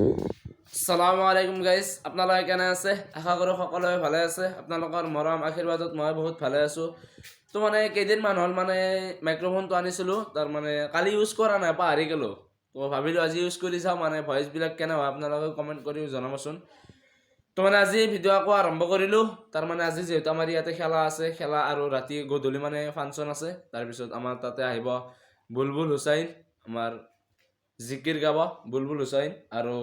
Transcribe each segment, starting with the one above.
আসসালামু আলাইকুম গাইজ, আপোনালোকে কেনে আছে? আশা কৰোঁ সকলোৱে ভালে আছে। আপোনালোকৰ মৰম আশীৰ্বাদত মই বহুত ভালে আছোঁ। তো মানে কেইদিনমান হ'ল মানে মাইক্ৰফোনটো আনিছিলোঁ, তাৰ মানে কালি ইউজ কৰা নাই, পাহৰি গ'লোঁ। তো ভাবিলোঁ আজি ইউজ কৰি চাওঁ, মানে ভইচবিলাক কেনে হয় আপোনালোকে কমেণ্ট কৰি জনাবচোন। তো মানে আজি ভিডিঅ' আকৌ আৰম্ভ কৰিলোঁ। তাৰ মানে আজি যিহেতু আমাৰ ইয়াতে খেলা আছে, খেলা আৰু ৰাতি গধূলি মানে ফাংচন আছে। তাৰপিছত আমাৰ তাতে আহিব বুলবুল হুচাইন, আমাৰ জিকিৰ গাব বুলবুল হুচাইন, আৰু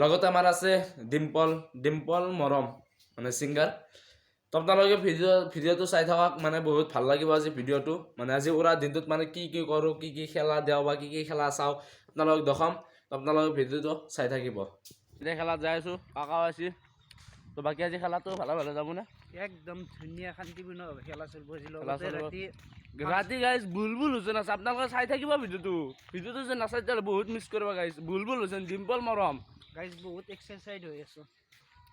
লগতে আমাৰ আছে ডিম্পল মৰম, মানে ছিংগাৰ। তো আপোনালোকে ভিডিঅ'টো চাই থাকক, মানে বহুত ভাল লাগিব আজি ভিডিঅ'টো। মানে আজি পুৰা দিনটোত মানে কি কৰোঁ, কি খেলা দিওঁ বা কি খেলা চাওঁ আপোনালোকক দেখাম। তো আপোনালোকে ভিডিঅ'টো চাই থাকিব। এতিয়া খেলাত যাই আছোঁ, কাকাও আছে। তো বাকী আজি খেলাটো ভালে যাবনে? একদম ধুনীয়া শান্তিপূৰ্ণভাৱে খেলা চলিব। ৰাতি গাইজ বুলবুল হুছেইন আছে, আপোনালোকে চাই থাকিব ভিডিঅ'টো যে নাচাই তেতিয়াহ'লে বহুত মিছ কৰিব গাইজ। বুলবুল হুছেইন, ডিম্পল মৰম গাইজ বহুত এক্সাৰচাইজ হৈ আছোঁ।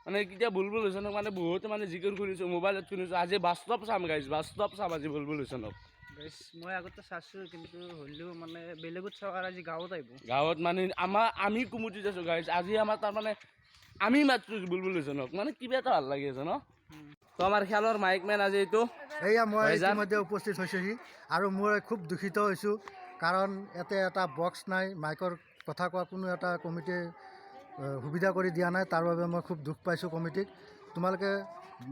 মানে কেতিয়া বুলবুল হুছেইনক মানে বহুত মানে জিকিৰ শুনিছোঁ, মোবাইলত শুনিছোঁ। আজি বাস্তৱ চাম গাইজ, বাস্তৱ চাম আজি বুলবুল হুছেইনক। গাইজ মই আগতে চাইছোঁ, কিন্তু হ'লেও মানে বেলেগত চাওঁ। আজি গাঁৱত আহিব, গাঁৱত মানে আমি কুমুটিত আছোঁ গাইজ। আজি আমাৰ তাৰমানে আমি মাতছোঁ বুলবুল হুছেইনক, মানে কিবা এটা ভাল লাগি আছে ন। তো আমাৰ খেলৰ মাইকমেন আজি এইটো এয়া মই ইতিমধ্যে উপস্থিত হৈছোঁহি, আৰু মই খুব দুখিত হৈছোঁ, কাৰণ ইয়াতে এটা বক্স নাই, মাইকৰ কথা কোৱা কোনো এটা কমিটিয়ে সুবিধা কৰি দিয়া নাই। তাৰ বাবে মই খুব দুখ পাইছোঁ কমিটিক। তোমালোকে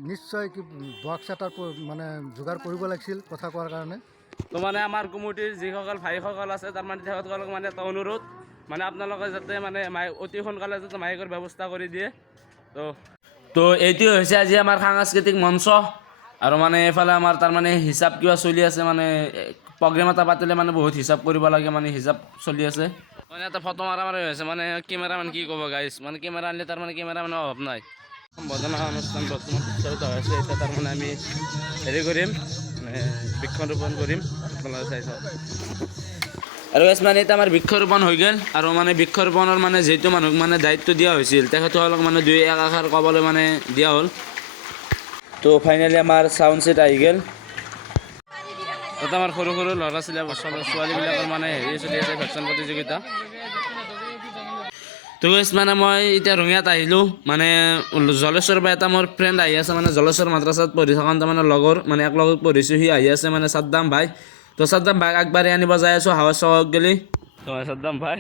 নিশ্চয় কি বক্স এটাৰ মানে যোগাৰ কৰিব লাগিছিল কথা কোৱাৰ কাৰণে। তো মানে আমাৰ কমিটিৰ যিসকল ভাইসকল আছে, তাৰমানে তেখেতসকলক মানে এটা অনুৰোধ, মানে আপোনালোকে যাতে মানে অতি সোনকালে যাতে মাইকৰ ব্যৱস্থা কৰি দিয়ে। তো এইটো হৈছে আজি আমাৰ সাংস্কৃতিক মঞ্চ। আৰু মানে এইফালে আমাৰ তাৰমানে হিচাপ কিবা চলি আছে, মানে প্ৰগ্ৰেম এটা পাতিলে মানে বহুত হিচাপ কৰিব লাগে, মানে হিচাপ চলি আছে। মানে এটা ফটো মাৰা হৈ আছে, মানে কেমেৰামেন কি ক'ব গাইছ, মানে কেমেৰা আনিলে তাৰমানে কেমেৰামেনৰ অভাৱ নাই। সম্বৰ্ধনা অনুষ্ঠান বৰ্তমান প্ৰচাৰিত হৈ আছে। এতিয়া তাৰমানে আমি হেৰি কৰিম, মানে বৃক্ষৰোপণ কৰিম, আপোনালোকে চাই চাওক। আৰু গাইছ মানে এতিয়া আমাৰ বৃক্ষৰোপণ হৈ গ'ল, আৰু মানে বৃক্ষৰোপণৰ মানে যিটো মানুহক মানে দায়িত্ব দিয়া হৈছিল, তেখেতসকলক মানে দুই একাষাৰ ক'বলৈ মানে দিয়া হ'ল। তো ফাইনেলি আমাৰ চাউণ্ড ছেট আহি গ'ল। তাতে আমাৰ সৰু ল'ৰা ছোৱালীবিলাকৰ মানে হেৰি চলি আছে, ভেকচিন প্ৰতিযোগিতা। তো গাইছ মানে মই এতিয়া ৰঙিয়াত আহিলোঁ, মানে জলেশ্বৰৰ পৰা এটা মোৰ ফ্ৰেণ্ড আহি আছে, মানে জলেশ্বৰ মাদ্ৰাছাত পঢ়ি থকা মানে লগৰ, মানে এক লগত পঢ়িছোঁ, সি আহি আছে, মানে চাদ্দাম ভাই। তো চাদ্দাম ভাইক আগবাঢ়ি আনিব যাই আছোঁ হাৱা চাৱক গেলি। তো চাদ্দাম ভাই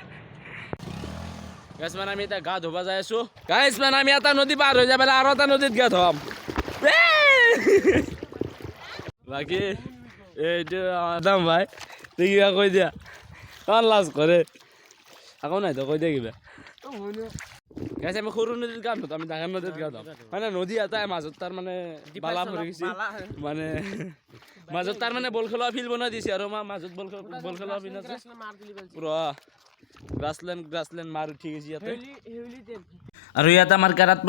গাইছ মানে আমি এতিয়া গা ধুব যাই আছোঁ। গাইছ মানে আমি এটা নদী পাৰ হৈ যাই পেলাই আৰু এটা নদীত গা ধুৱাম। বাকী এইটো চাদ্দাম ভাই, তুই কিবা কৈ দিয়া, কাৰণ লাজ কৰে আকৌ নাই, তো কৈ দিয়া কিবা। গাইছ আমি সৰু নদীত গা ধুম, আমি ডাঙৰ নদীত গা ধুম, মানে নদী এটাই মাজত তাৰ মানে বালা ভৰি গৈছে, মানে মাজত তাৰ মানে বল খেলোৱা ফিল্ড বনাই দিছে, আৰু আমাৰ মাজত বল খেলোৱা ফিল্ড আছে পুৰা গ্ৰাছলেণ্ড মাৰ উঠি গৈছে ইয়াতে। আৰু ইয়াতে আমাৰ কেৰাট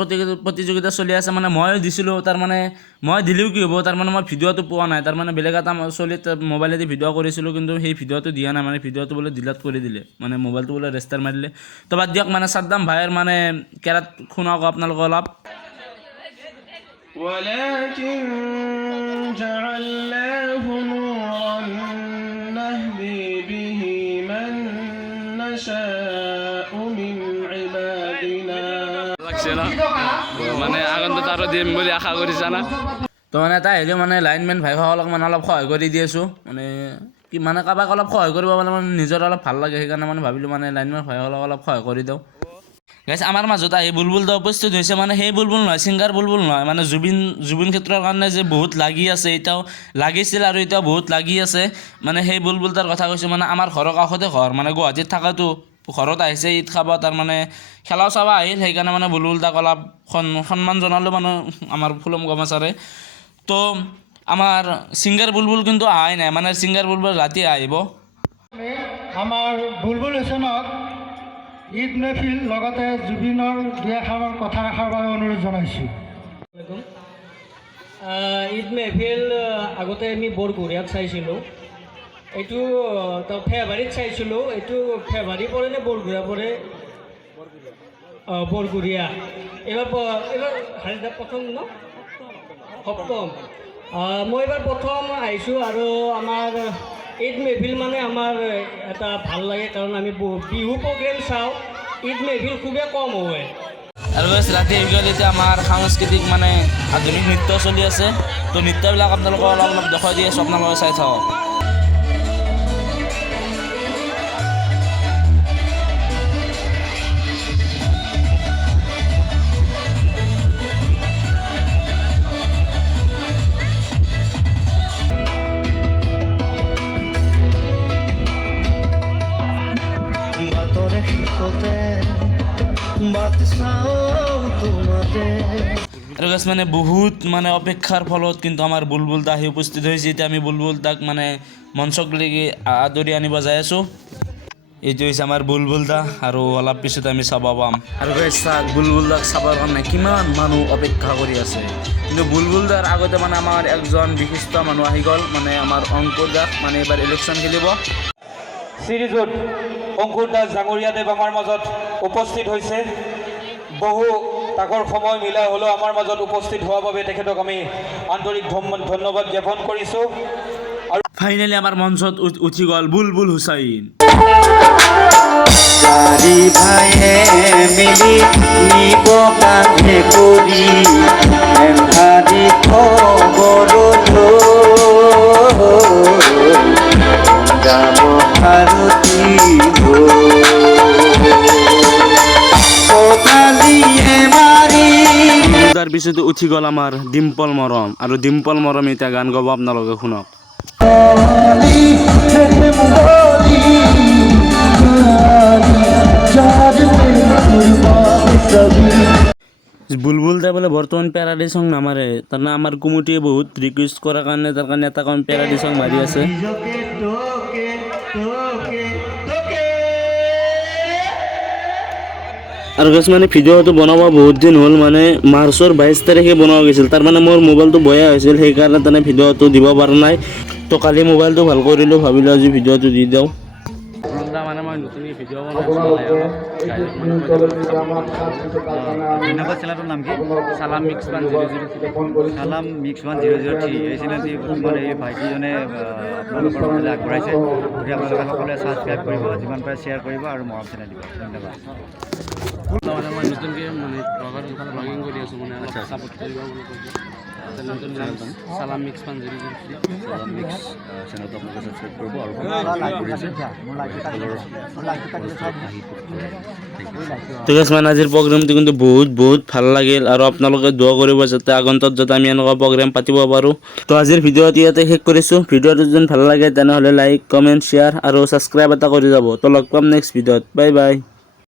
প্ৰতিযোগিতা চলি আছে, মানে ময়ো দিছিলোঁ। তাৰমানে মই দিলেও কি হ'ব, তাৰমানে মই ভিডিঅ'টো পোৱা নাই, তাৰমানে বেলেগ এটা চলিত মোবাইলেদি ভিডিঅ' কৰিছিলোঁ, কিন্তু সেই ভিডিঅ'টো দিয়া নাই, মানে ভিডিঅ'টো বোলে ডিলিট কৰি দিলে, মানে মোবাইলটো বোলে ৰেষ্টাৰ মাৰিলে। তো বাদ দিয়ক, মানে চাদ্দাম ভাইৰ মানে কেৰাট শুনাওক আপোনালোকে অলপ। ولكن جعلناه نورا نهدي به من نشاء من عبادنا মানে আগন্তত আৰু দিম বুলি আশা কৰিছা না। তো মানে এটা আহিলেও মানে লাইনমেন ভাইসকলক মানে অলপ সহায় কৰি দি আছোঁ, মানে কি মানে কাৰোবাক অলপ সহায় কৰিব মানে নিজৰ অলপ ভাল লাগে, সেইকাৰণে মানে ভাবিলোঁ মানে লাইনমেন ভাইসকলক অলপ সহায় কৰি দিওঁ। গাইছ আমাৰ মাজত আহি বুলবুল দা উপস্থিত হৈছে, মানে সেই বুলবুল নহয়, ছিংগাৰ বুলবুল নহয়, মানে জুবিন ক্ষেত্ৰৰ কাৰণে যে বহুত লাগি আছে, এতিয়াও লাগিছিল আৰু এতিয়াও বহুত লাগি আছে, মানে সেই বুলবুল দাৰ কথা কৈছোঁ। মানে আমাৰ ঘৰৰ কাষতে ঘৰ, মানে গুৱাহাটীত থাকাটো ঘৰত আহিছে ঈদ খাব, তাৰ মানে খেলাও চাব আহিল, সেইকাৰণে মানে বুলবুল দাক অলপ সন্মান জনালোঁ মানে আমাৰ ফুলম গমাচাৰে। তো আমাৰ ছিংগাৰ বুলবুল কিন্তু অহাই নাই, মানে ছিংগাৰ বুলবুল ৰাতি আহিব। আমাৰ বুলবুল হুছেইনক ঈদ মেহফিল লগতে জুবিনৰ দুই এষাৰৰ কথা এষাৰ বাবে অনুৰোধ জনাইছোঁ। ঈদ মেহফিল আগতে আমি বৰগুৰিয়াত চাইছিলোঁ, এইটো ফেব্ৰুৱাৰীত চাইছিলোঁ। এইটো ফেব্ৰুৱাৰী পৰে নে বৰগুৰিয়া পৰে? বৰগুৰিয়া। এইবাৰ প্ৰথম ন, সপ্তম। মই এইবাৰ প্ৰথম আহিছোঁ, আৰু আমাৰ ঈদ মেহফিল মানে আমাৰ এটা ভাল লাগে, কাৰণ আমি বিহু প্ৰগ্ৰেম চাওঁ, ঈদ মেহফিল খুবেই কম হয়। আৰু guys, ৰাতি হৈ গ'ল এতিয়া আমাৰ সাংস্কৃতিক মানে আধুনিক নৃত্য চলি আছে। তো নৃত্যবিলাক আপোনালোকক অলপ অলপ দেখুৱাই দি আছোঁ, আপোনালোকে চাই থাকক। আৰু guys, মানে বহুত মানে অপেক্ষাৰ ফলত কিন্তু আমাৰ বুলবুল দা আহি উপস্থিত হৈছে। এতিয়া আমি বুলবুল দাক মানে মঞ্চক লৈকে আদৰি আনিব যাই আছোঁ। এইটো হৈছে আমাৰ বুলবুল দা আৰু অলপ পিছত আমি চাব পাম। আৰু guys, চাওক বুলবুল দাক চাবৰ কাৰণে কিমান মানুহ অপেক্ষা কৰি আছে। কিন্তু বুলবুল দাৰ আগতে মানে আমাৰ একজন বিশিষ্ট মানুহ আহি গ'ল, মানে আমাৰ অংকুৰ দাক, মানে এইবাৰ ইলেকশ্যন খেলিব। শ্ৰীযুত অংকুৰ দাস ডাঙৰীয়াদেৱ আমাৰ মাজত উপস্থিত হৈছে। বহু তাকৰ সময় মিলাই হ'লেও আমাৰ মাজত উপস্থিত হোৱাৰ বাবে তেখেতক আমি আন্তৰিক ধন্যবাদ জ্ঞাপন কৰিছোঁ। ফাইনেলি আমাৰ মঞ্চত উঠি গ'ল বুলবুল হুচাইন। চাৰি ভাইয়ে মিলি নিব কান্ধে কৰি এন্ধাৰি খবৰলৈ যাব ভাৰতী তাৰ পিছতে উঠি গ'ল আমাৰ ডিম্পল মৰম, আৰু ডিম্পল মৰম এতিয়া গান গাব, আপোনালোকে শুনক। বুলবুল দাই বোলে বৰ্তমান পেৰাডি চং নামাৰে, তাৰমানে আমাৰ কমিটিয়ে বহুত ৰিকুৱেষ্ট কৰাৰ কাৰণে তাৰ কাৰণে এটা কাম পেৰাডি চং মাৰি আছে। আৰু guys, মানে ভিডিঅ'টো বনাব বহুত দিন হ'ল, মানে মাৰ্চৰ 22 তাৰিখে বনোৱা গৈছিল। তাৰমানে মোৰ মোবাইলটো বেয়া হৈছিল, সেইকাৰণে তেনে ভিডিঅ'টো দিব পৰা নাই। তো কালি মোবাইলটো ভাল কৰিলোঁ, ভাবিলোঁ আজি ভিডিঅ'টো দি দিওঁ। মানে মই নতুনকৈ ভিডিঅ' ধন্যবাদ। চেনেলটোৰ নাম কি? চালাম মিক্স 1003। চালাম মিক্স 1003। এই চেনেলটি বৰ্তমান এই ভাইটিজনে আপোনালোকৰ মাজলৈ আগবঢ়াইছে। গতিকে আপোনালোকে সকলোৱে ছাবস্ক্ৰাইব কৰিব, যিমান পাৰে শ্বেয়াৰ কৰিব আৰু মৰম চেনেল দিব। ধন্যবাদ। মানে মই নতুনকৈ মানে ব্লগিং কৰি আছোঁ, মানে অলপ ছাপোৰ্ট কৰিব বুলি কৈছোঁ। নতুন চালাম মিক্স 1003। চালাম মিক্স চেনেলটো আপোনালোকে ছাবস্ক্ৰাইব কৰিব আৰু তো guys, মানে আজিৰ প্ৰগ্ৰামটো কিন্তু বহুত ভাল লাগিল, আৰু আপোনালোকে দোৱা কৰিব যাতে আগন্তক যাতে আমি এনেকুৱা প্ৰগ্ৰাম পাতিব পাৰোঁ। তো আজিৰ ভিডিঅ'টো ইয়াতে শেষ কৰিছোঁ। ভিডিঅ'টো যদি ভাল লাগে তেনেহ'লে লাইক, কমেণ্ট, শ্বেয়াৰ আৰু ছাবস্ক্ৰাইব এটা কৰি যাব। তো লগ পাম নেক্সট ভিডিঅ'ত। Bye bye.